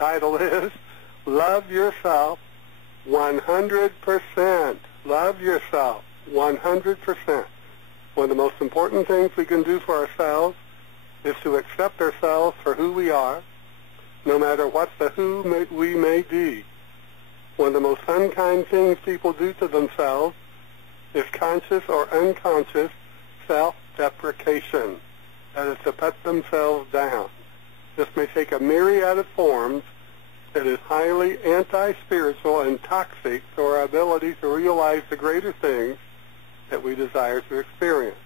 Title is Love Yourself 100%. Love yourself 100%. One of the most important things we can do for ourselves is to accept ourselves for who we are, no matter what the who we may be. One of the most unkind things people do to themselves is conscious or unconscious self-deprecation. That is to put themselves down. This may take a myriad of forms. It is highly anti-spiritual and toxic to our ability to realize the greater things that we desire to experience.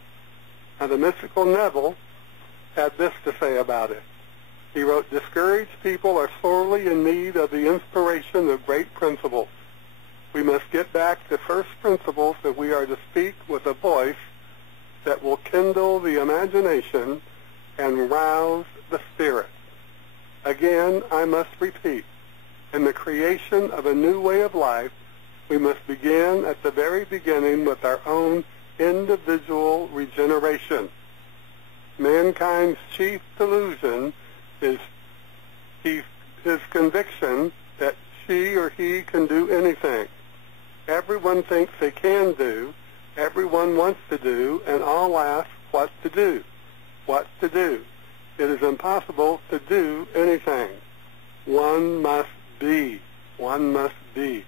Now, the mystical Neville had this to say about it. He wrote, "Discouraged people are sorely in need of the inspiration of great principles. We must get back to first principles if we are to speak with a voice that will kindle the imagination and rouse the spirit." Again, I must repeat, in the creation of a new way of life, we must begin at the very beginning with our own individual regeneration. Mankind's chief delusion is his conviction that she or he can do anything. Everyone thinks they can do, everyone wants to do, and all ask what to do. What to do. It is impossible to do anything. One must be. One must be.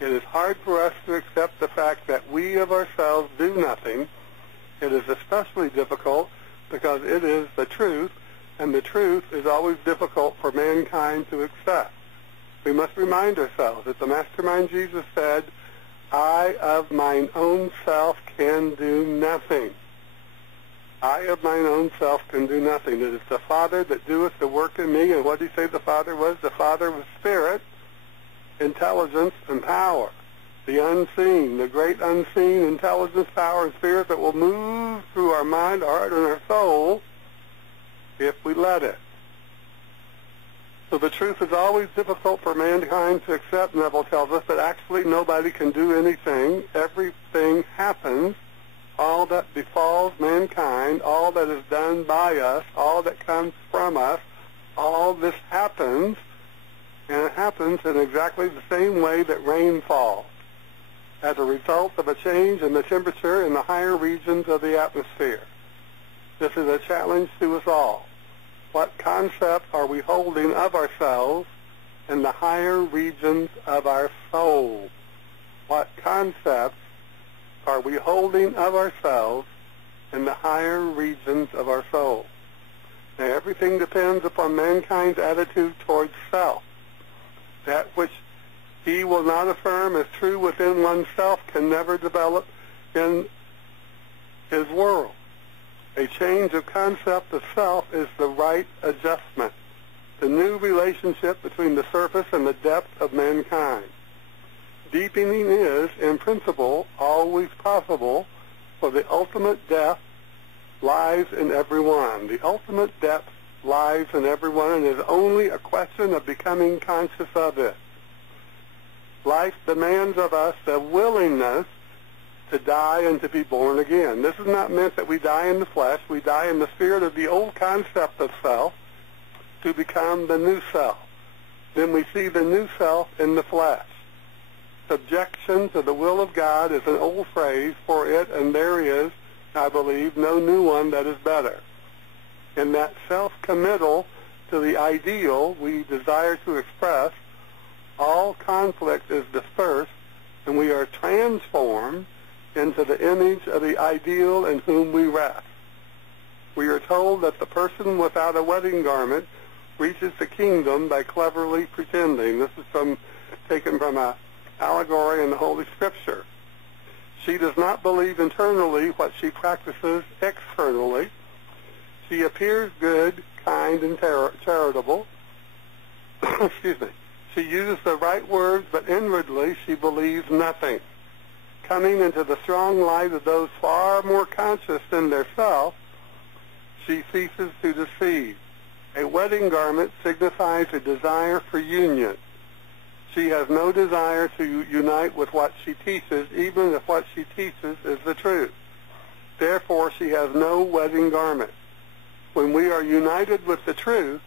It is hard for us to accept the fact that we of ourselves do nothing. It is especially difficult because it is the truth, and the truth is always difficult for mankind to accept. We must remind ourselves that the Mastermind Jesus said, "I of mine own self can do nothing." I of mine own self can do nothing. It is the Father that doeth the work in me. And what did he say the Father was? The Father was spirit, intelligence, and power. The unseen, the great unseen intelligence, power, and spirit that will move through our mind, our heart, and our soul if we let it. So the truth is always difficult for mankind to accept. Neville tells us that actually nobody can do anything. Everything happens. All that befalls mankind, all that is done by us, all that comes from us, all this happens, and it happens in exactly the same way that rain falls, as a result of a change in the temperature in the higher regions of the atmosphere. This is a challenge to us all. What concept are we holding of ourselves in the higher regions of our soul? What concepts are we holding of ourselves in the higher regions of our soul? Now, everything depends upon mankind's attitude towards self. That which he will not affirm as true within oneself can never develop in his world. A change of concept of self is the right adjustment, the new relationship between the surface and the depth of mankind. Deepening is, in principle, always possible, for the ultimate depth lies in everyone. The ultimate depth lies in everyone, and is only a question of becoming conscious of it. Life demands of us the willingness to die and to be born again. This is not meant that we die in the flesh. We die in the spirit of the old concept of self to become the new self. Then we see the new self in the flesh. Subjection to the will of God is an old phrase for it, and there is, I believe, no new one that is better. In that self-committal to the ideal we desire to express, all conflict is dispersed, and we are transformed into the image of the ideal in whom we rest. We are told that the person without a wedding garment reaches the kingdom by cleverly pretending. This is taken from a allegory in the Holy Scripture. She does not believe internally what she practices externally. She appears good, kind, and charitable. Excuse me. She uses the right words, but inwardly she believes nothing. Coming into the strong light of those far more conscious in their self, she ceases to deceive. A wedding garment signifies a desire for union. She has no desire to unite with what she teaches, even if what she teaches is the truth. Therefore, she has no wedding garment. When we are united with the truth,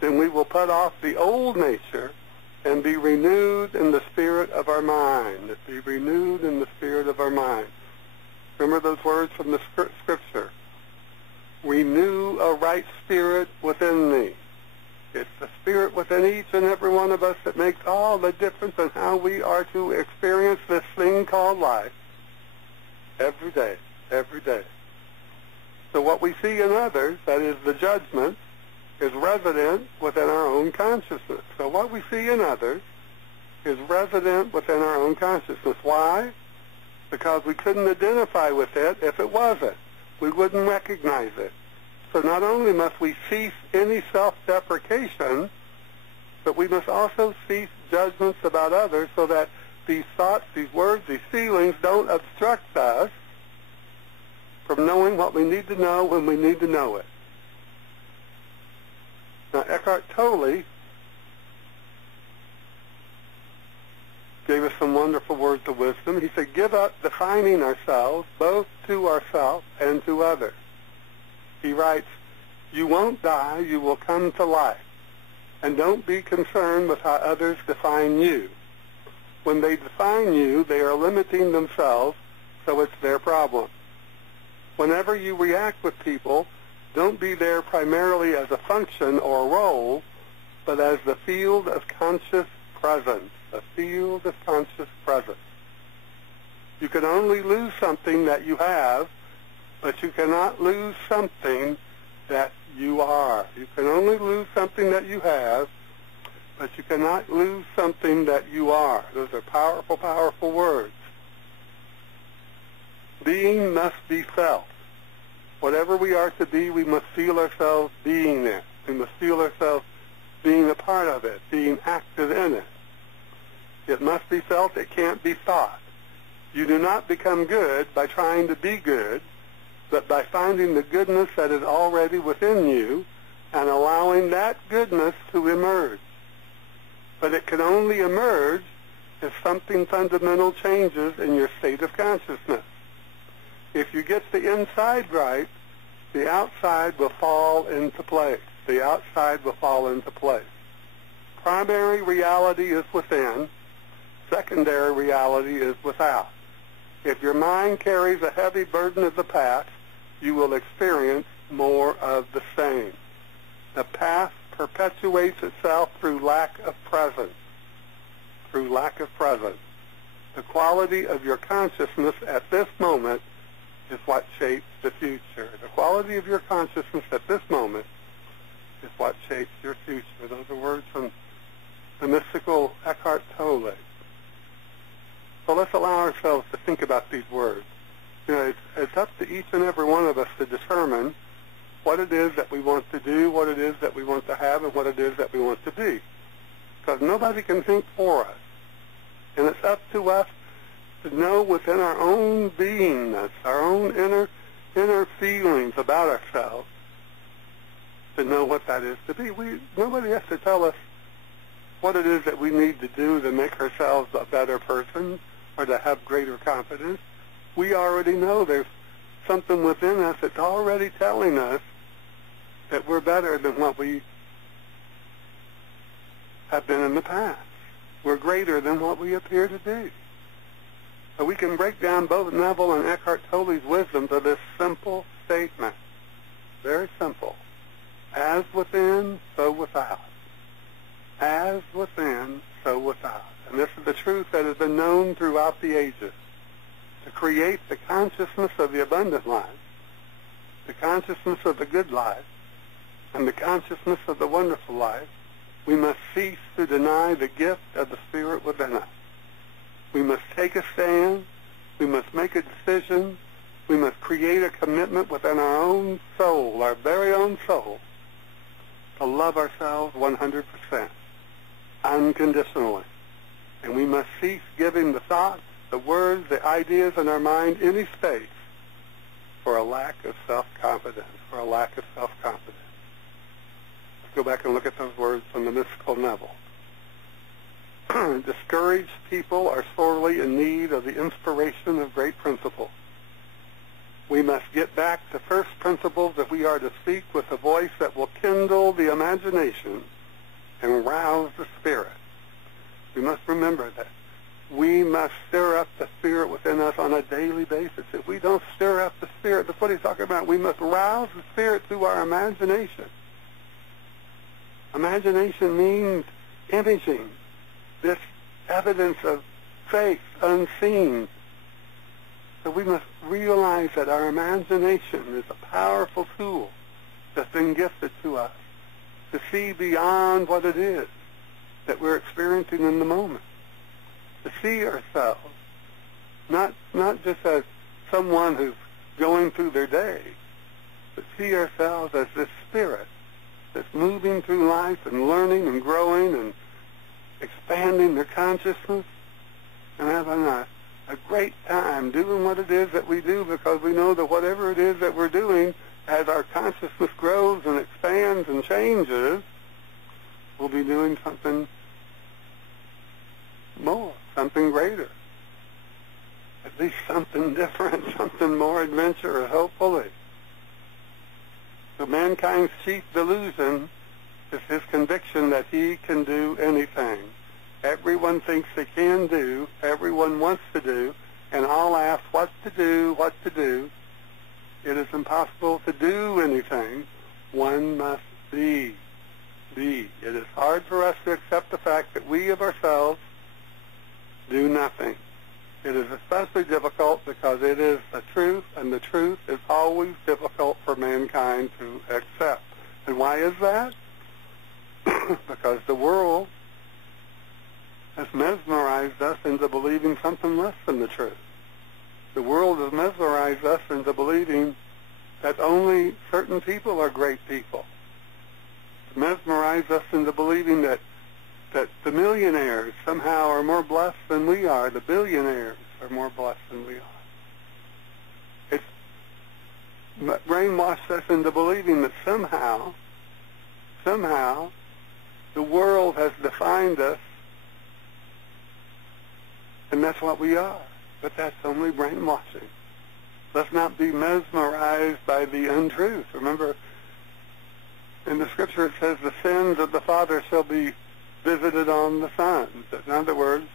then we will put off the old nature and be renewed in the spirit of our mind. Be renewed in the spirit of our mind. Remember those words from the scripture. Renew a right spirit within me. It's the spirit within each and every one of us that makes all the difference in how we are to experience this thing called life every day, every day. So what we see in others, that is the judgment, is resident within our own consciousness. So what we see in others is resident within our own consciousness. Why? Because we couldn't identify with it if it wasn't. We wouldn't recognize it. So not only must we cease any self-deprecation, but we must also cease judgments about others so that these thoughts, these words, these feelings don't obstruct us from knowing what we need to know when we need to know it. Now, Eckhart Tolle gave us some wonderful words of wisdom. He said, give up defining ourselves both to ourselves and to others. He writes, you won't die, you will come to life. And don't be concerned with how others define you. When they define you, they are limiting themselves, so it's their problem. Whenever you react with people, don't be there primarily as a function or a role, but as the field of conscious presence, a field of conscious presence. You can only lose something that you have, but you cannot lose something that you are. You can only lose something that you have, but you cannot lose something that you are. Those are powerful, powerful words. Being must be felt. Whatever we are to be, we must feel ourselves being it. We must feel ourselves being a part of it, being active in it. It must be felt. It can't be thought. You do not become good by trying to be good, but by finding the goodness that is already within you and allowing that goodness to emerge. But it can only emerge if something fundamental changes in your state of consciousness. If you get the inside right, the outside will fall into place. The outside will fall into place. Primary reality is within. Secondary reality is without. If your mind carries a heavy burden of the past, you will experience more of the same. The past perpetuates itself through lack of presence. Through lack of presence. The quality of your consciousness at this moment is what shapes the future. The quality of your consciousness at this moment is what shapes your future. Those are words from the mystical Eckhart Tolle. So let's allow ourselves to think about these words. You know, it's up to each and every one of us to determine what it is that we want to do, what it is that we want to have, and what it is that we want to be. Because nobody can think for us. And it's up to us to know within our own beingness, our own inner feelings about ourselves, to know what that is to be. Nobody has to tell us what it is that we need to do to make ourselves a better person or to have greater confidence. We already know there's something within us that's already telling us that we're better than what we have been in the past. We're greater than what we appear to be. So we can break down both Neville and Eckhart Tolle's wisdom to this simple statement. Very simple. As within, so without. As within, so without. And this is the truth that has been known throughout the ages. To create the consciousness of the abundant life, the consciousness of the good life, and the consciousness of the wonderful life, we must cease to deny the gift of the Spirit within us. We must take a stand. We must make a decision. We must create a commitment within our own soul, our very own soul, to love ourselves 100%, unconditionally. And we must cease giving the thoughts, the words, the ideas in our mind any space for a lack of self-confidence, for a lack of self-confidence. Let's go back and look at those words from the mystical Neville. Discouraged people are sorely in need of the inspiration of great principles. We must get back to first principles if we are to speak with a voice that will kindle the imagination and rouse the spirit. We must remember that we must stir up the spirit within us on a daily basis. If we don't stir up the spirit, that's what he's talking about. We must rouse the spirit through our imagination. Imagination means imaging, this evidence of faith unseen. So we must realize that our imagination is a powerful tool that's been gifted to us to see beyond what it is that we're experiencing in the moment. To see ourselves, not just as someone who's going through their day, but see ourselves as this spirit that's moving through life and learning and growing and expanding their consciousness and having a great time doing what it is that we do, because we know that whatever it is that we're doing, as our consciousness grows and expands and changes, we'll be doing something more, something greater, at least something different, something more adventurous, hopefully. So mankind's chief delusion is his conviction that he can do anything. Everyone thinks they can do, everyone wants to do, and all ask what to do, what to do. It is impossible to do anything. One must be. It is hard for us to accept the fact that we of ourselves do nothing. It is especially difficult because it is the truth, and the truth is always difficult for mankind to accept. And why is that? Because the world has mesmerized us into believing something less than the truth. The world has mesmerized us into believing that only certain people are great people. It's mesmerized us into believing that the millionaires somehow are more blessed than we are. The billionaires are more blessed than we are. It's brainwashed us into believing that somehow, the world has defined us, and that's what we are. But that's only brainwashing. Let's not be mesmerized by the untruth. Remember, in the scripture it says, the sins of the father shall be visited on the sons. In other words,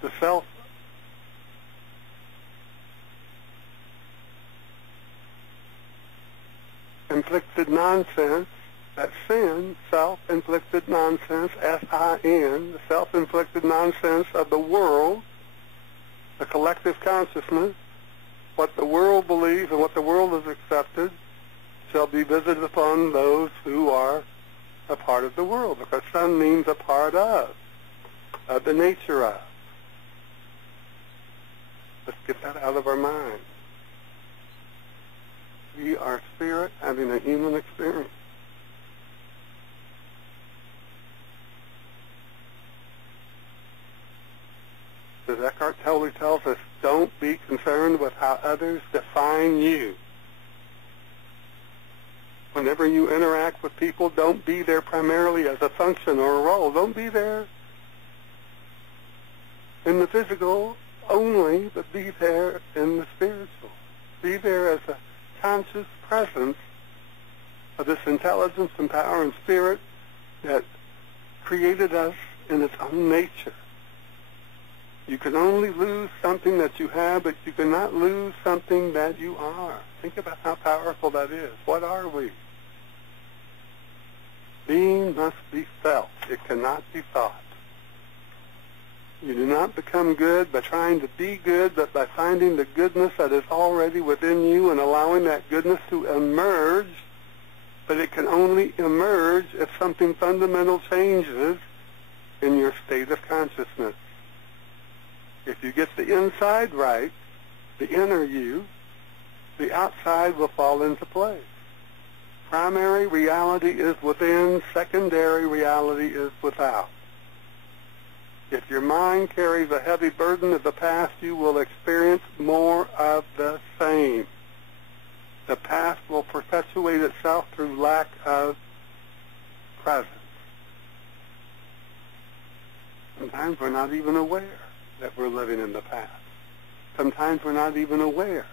the self-inflicted nonsense, that sin, self-inflicted nonsense, S-I-N, the self-inflicted nonsense of the world, the collective consciousness, what the world believes and what the world has accepted, shall be visited upon those who are a part of the world, because son means a part of the nature of. Let's get that out of our mind. We are spirit having a human experience. As Eckhart Tolle tells us, don't be concerned with how others define you. Whenever you interact with people, don't be there primarily as a function or a role. Don't be there in the physical only, but be there in the spiritual. Be there as a conscious presence of this intelligence and power and spirit that created us in its own nature. You can only lose something that you have, but you cannot lose something that you are. Think about how powerful that is. What are we? Being must be felt. It cannot be thought. You do not become good by trying to be good, but by finding the goodness that is already within you and allowing that goodness to emerge. But it can only emerge if something fundamental changes in your state of consciousness. If you get the inside right, the inner you, the outside will fall into place. Primary reality is within, secondary reality is without. If your mind carries a heavy burden of the past, you will experience more of the same. The past will perpetuate itself through lack of presence. Sometimes we're not even aware that we're living in the past. Sometimes we're not even aware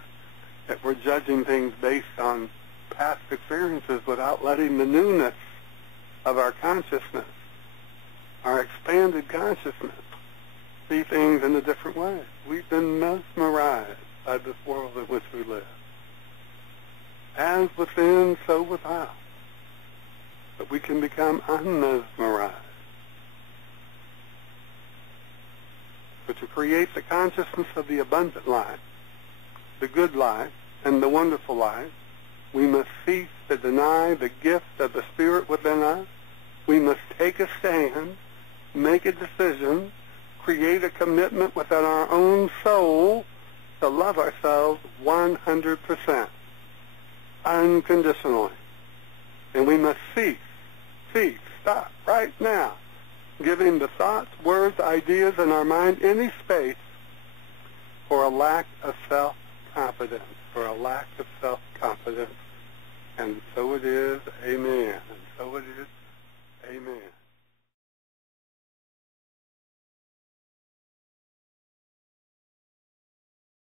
that we're judging things based on past experiences without letting the newness of our consciousness, our expanded consciousness, see things in a different way. We've been mesmerized by this world in which we live. As within, so without. But we can become unmesmerized. But to create the consciousness of the abundant life, the good life, and the wonderful life, we must cease to deny the gift of the Spirit within us. We must take a stand, make a decision, create a commitment within our own soul to love ourselves 100%, unconditionally. And we must cease, stop right now, giving the thoughts, words, ideas in our mind any space for a lack of self-confidence, And so it is.